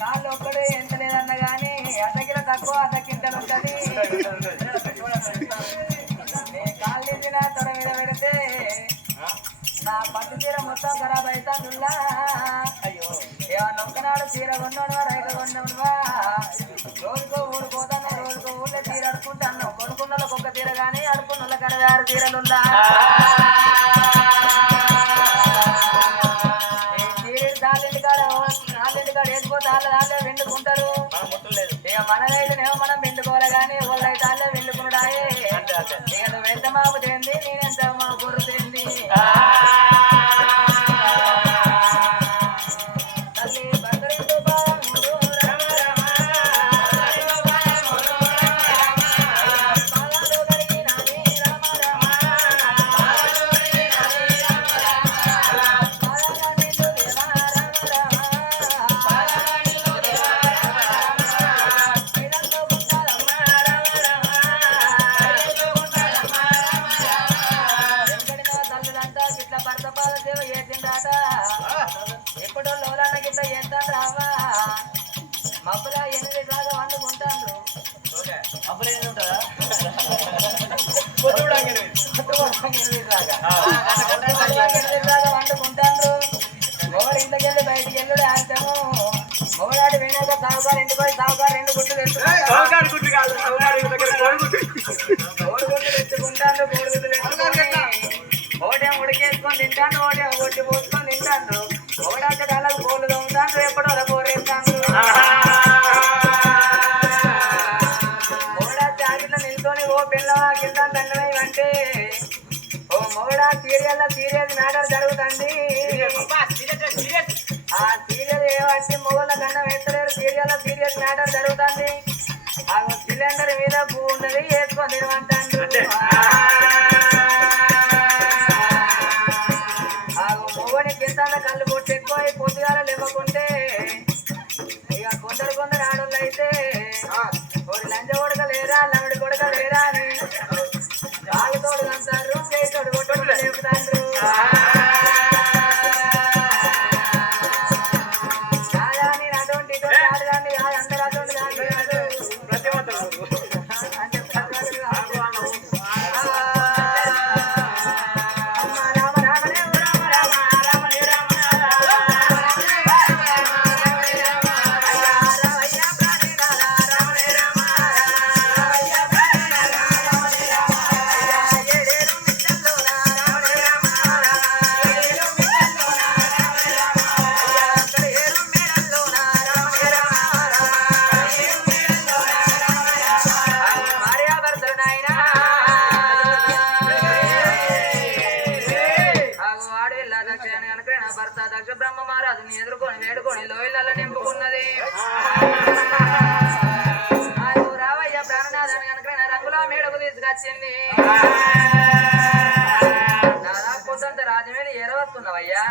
కాళ్ళు ఒక్కడే ఎంత లేదన్న కానీ అతకిల తక్కువ అతకింటలు ఉంటుంది నీ కాళ్ళు తిన మీద పెడితే నా పట్టు మొత్తం ఖరాబ్ అవుతానుల్లా అయ్యో ఏమన్నా ఒక్కనాడు చీర కొన్నాడువా రైలు కొన్నాడువా రోజుకో ఊరు పోతాను రోజుకో ఊళ్ళో చీర కొనుక్కున్న వాళ్ళకి తీర కానీ అడుకున్న వాళ్ళకి అరవై ఆరు ఉంటుందా వంట కాసి మొగల గంట దాదాపు నాకోసంత రాజమేని ఎరవస్తున్నావయ్యా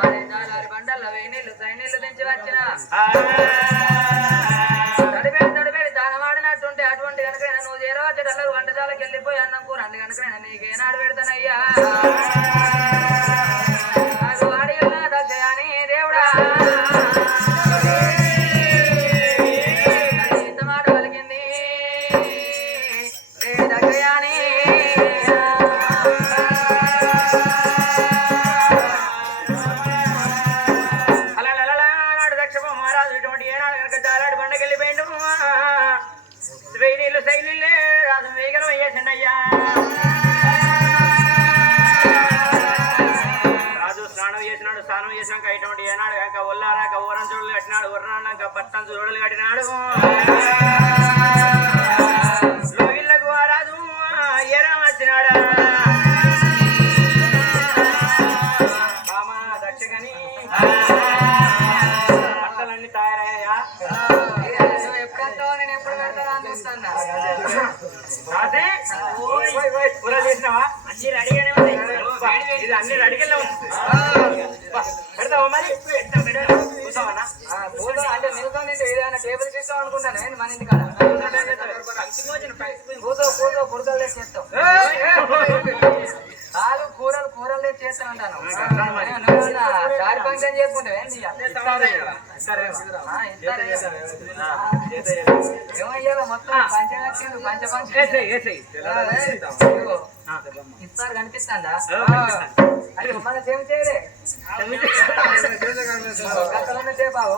మరి నాలుగు బండల వేణీళ్ళు సైనీళ్ళు దించి వచ్చిన. తడిపేడి తడిపేడి దానవాడినట్టుంటే అటువంటి కనుక నువ్వు చేరవచ్చటల్లకు వంటశాలకు వెళ్ళిపోయి అన్నం కూర అందు కనుక నీకేనాడు పెడతానయ్యా. అదే. చేసినావా? నేను టేబుల్ మన చేస్తాం కాదు కూరలు కూరలు తెచ్చి చేస్తాను అంటాను. దారి ఫంక్షన్ చేసుకుంటావు ఏంది ఇక? ఆ, ఇస్తారే. ఏమో ఇయ్యాల మొత్తం పంచ పంచ ఇస్తారు కనిపిస్తాందా అది మన సేమ్ చేయలే గతంలో చేపావు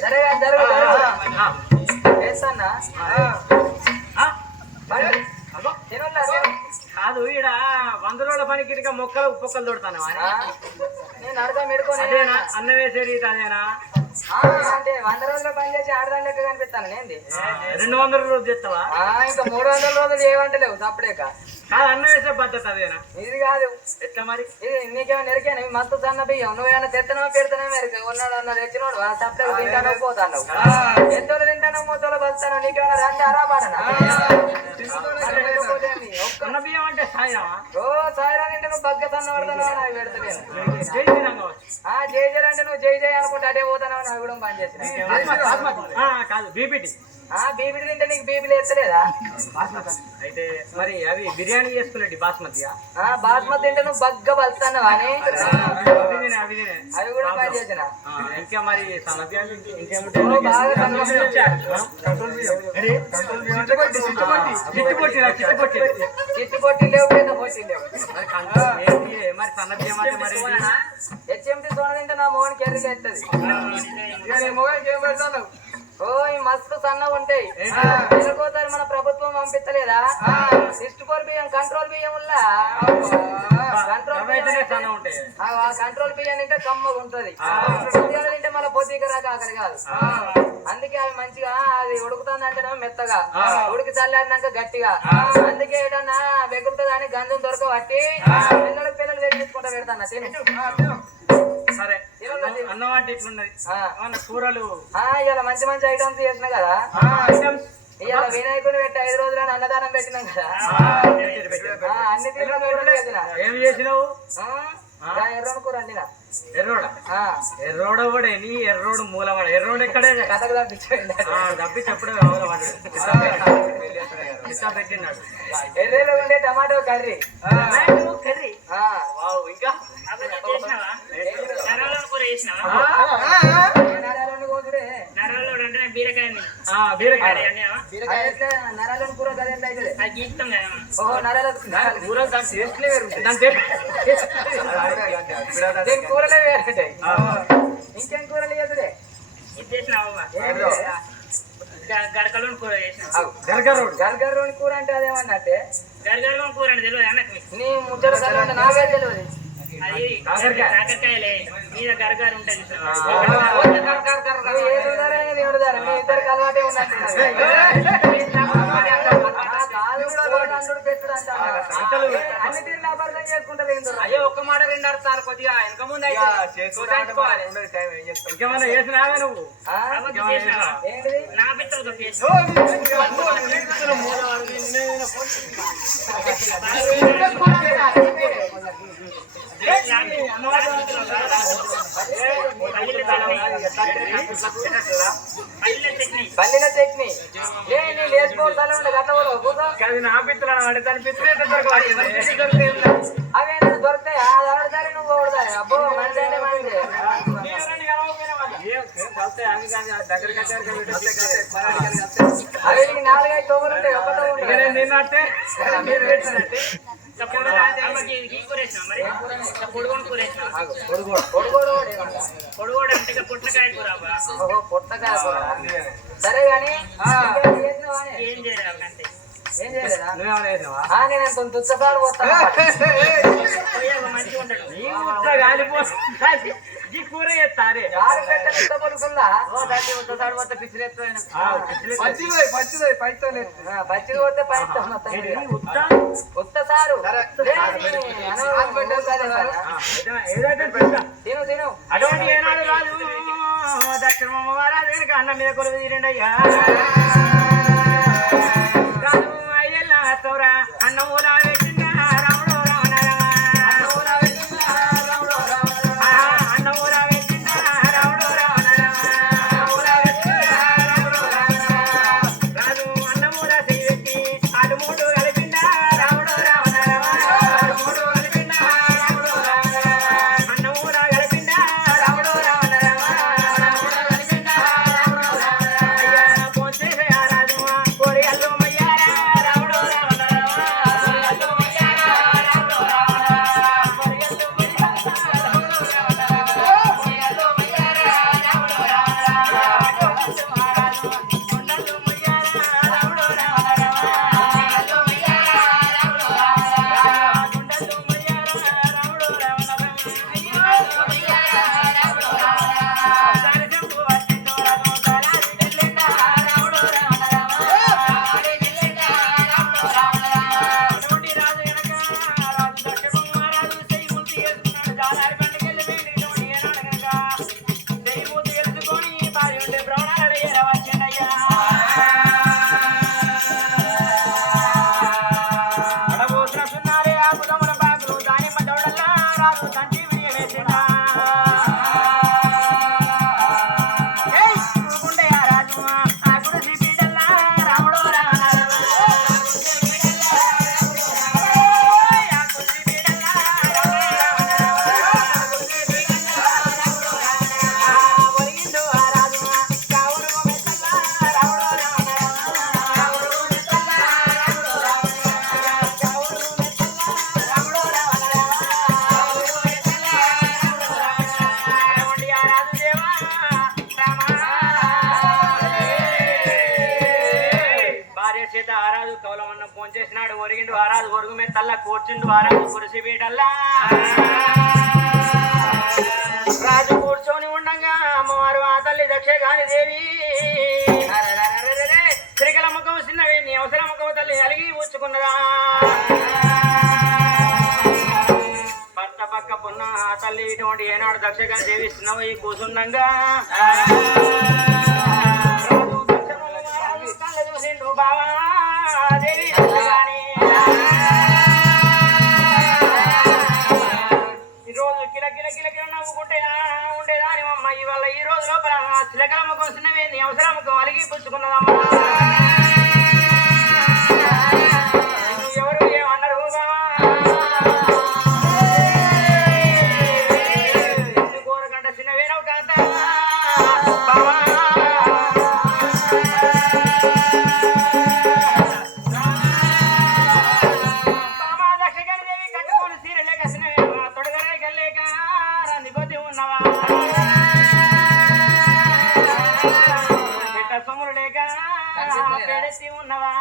జరగా జరుగు కాదు ఈడ వంద రోజుల పనికి మొక్కలు పొక్కలు తోడతాను నేను అన్న వేసేది అదేనా అంటే వంద రోజుల పని చేసి ఆడదాని లెక్క కనిపిస్తాను రెండు వందల రోజులు చేస్తావా ఇంకా మూడు వందల రోజులు ఏమంటలేవు తప్పుడేక కాదు అన్న వేసే పద్ధతి అదేనా? ఇది కాదు. ఎట్లా మరి? ఇది నీకేమైనా ఎరికాను ఇవి మస్తు సన్న బియ్యం. నువ్వేమైనా తెత్తనో పెడతానో ఉన్నాడు అన్న తెచ్చినోడు ఆ తింటానో పోతాను ఎంతలో తింటానో మూతలో బతాను నీకేమైనా రండి అన్న బియ్యం అంటే సాయమా ఓ సాయిరా. తింటే నువ్వు బగ్గ సన్న పడతాను నాకు పెడతలేను జై శ్రీరామ్ కావచ్చు. ఆ జై జై అంటే నువ్వు జై జై అనుకుంటే అదే పోతాను నాకు కూడా పని చేసిన ఆ, కాదు బీపీటీ. తింటే నీకు బీబీలు ఎత్తలేదా? అయితే మరి అవి బిర్యానీ చేసుకునేటి బాస్మతియా? ఆ బాస్మతి తింటే నువ్వు బగ్గ బలుతాను అని? అవి అవి అవి కూడా పని చేసిన ఇంకా మరి ఓ, ఇంకేముంటాయి? చిట్టుపొట్టి చిట్టుపొట్టి చిట్టు పొట్టి లేవు పెద్ద పొట్టి లేవు హెచ్ఎంటి సోన తింటే నా మొగన్ కెర్రీలు ఎత్తది ఇక నీ మొగన్ ఏం పెడతాను ఓ ఈ మస్తు సన్నగా ఉంటాయి ఎందుకోసారి మన ప్రభుత్వం పంపించలేదా సిక్స్ ఫోర్ బియ్యం కంట్రోల్ బియ్యం వల్ల కంట్రోల్ బియ్యం ఉంటాయి కంట్రోల్ బియ్యం తింటే కమ్మగా ఉంటది మన తింటే మళ్ళీ రాక ఆకలి కాదు అందుకే అవి మంచిగా అది ఉడుకుతుంది అంటేనేమో మెత్తగా. ఉడికి చల్లారినాక గట్టిగా. అందుకే ఏటన్నా వెగులుతుంది అని గంజం దొరకబట్టి పిల్లలకు పిల్లలు తెచ్చుకుంటా పెడతాను తిను. సరే. అన్నం- అంటే ఇట్లున్నది. కూరలు? ఇవాళ మంచి మంచి ఐటమ్స్ చేసిన కదా. ఇవాళ వినాయకుడు పెట్టి ఐదు రోజులని అన్నదానం పెట్టినాం కదా. అన్ని పెట్టిన ఏం చేసినావు? ఎర్రోడ ఆ, ఎర్రోడ కూడా నీ ఎర్రోడు మూలవాడ ఎర్రోడు ఎక్కడే? తప్పి చెప్పడే పెట్టినాడు ఎర్రలో ఉండే టమాటో కర్రీ. కర్రీ? ఆ, వావ్ ఇంకా? కూర చేసినావా ఏ నరాలను కోసుడే నరాలు అంటే బీరకాయని ఆ, బీరకాయ అన్నావా అది ఎట్లా కూర నరాల కూరలు దాని టేస్ట్లే వేరు. దాని కూరలే వేరే? ఇంకేం కూరలు చేతుడే గడకలోని కూర చేసినావు గరగరోడు గర్గర్రోని కూర అంటే అదేమన్నట్టే గరగలో కూర అంటే తెలియదు నీ ముచ్చట అంటే నాకే తెలియదు. అది కాకరకాయ. కాకరకాయలే మీద గరగారు ఉంటుంది. అయ్యో ఒక్క మాట రెండు అర్థాలు కొద్దిగా వెనక ముందు. ఇంకేమైనా చేసినావా నువ్వు నా పిత్తలు చేసి పల్లె చట్నీ. ఏ నీ లేచిపోవాలి తల ఉండే గట్ల కూడా కూర్చో అది నా పిత్రులు అంటే దాని పిత్రులు అవే దొరుకుతాయి. అది నువ్వు అబ్బో అంటే అవి నాలుగైదు ఉంటాయి. పొట్టకాయ కూర. సరే చేసినావానే? ఏం చేయలేదు అంతే. ఏం నేను పోతాను. మంచిగా ఉంటాడు. ఈ కూర చేస్తారే? అటువంటి ఏనాడు రాదు దక్షిణ మహారాజు కనుక అన్న మీద కొలువు తీరండయ్యా రాజు అయ్యల్లా తోరా అన్నం కౌలమన్న ఫోన్ చేసినాడు ఒరిగిండు ఆరాధు ఒరుగు మీద తల్ల కూర్చుండు ఆరాధు కురిసి బీటల్లా రాజు కూర్చొని ఉండంగా అమ్మవారు ఆ తల్లి దక్షగాని దేవి. శ్రీకల ముఖం చిన్నవి నీ అవసర ముఖం తల్లి అలిగి ఊచుకున్నదా. భర్త పక్క పున్న ఆ తల్లి ఇటువంటి ఏనాడు దక్షగాని దేవి చిన్నవి కూర్చుండంగా రాజు చూసిండు బావా. దేవి పెడసి ఉన్నవా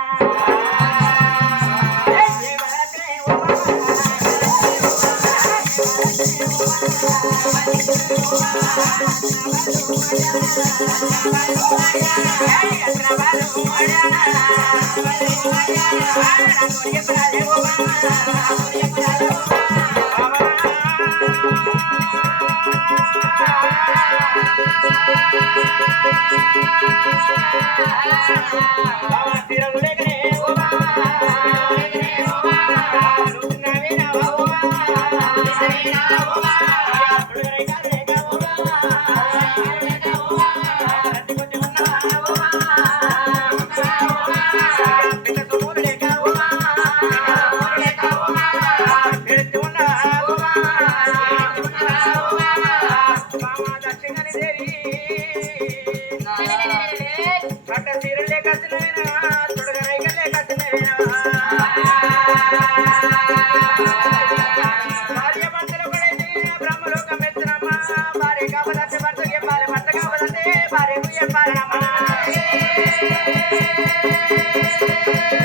ఏ Bravo. フフフフ。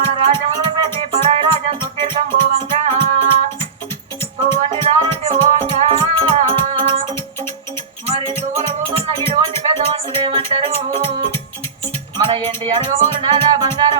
మన రాజముల ప్రతి పరాయి రాజం సుదీర్ఘం భోగంగా. మరి తువ్వుల పోతున్న ఇటువంటి పెద్ద మనుషులు ఏమంటారు? మన నాదా బంగారం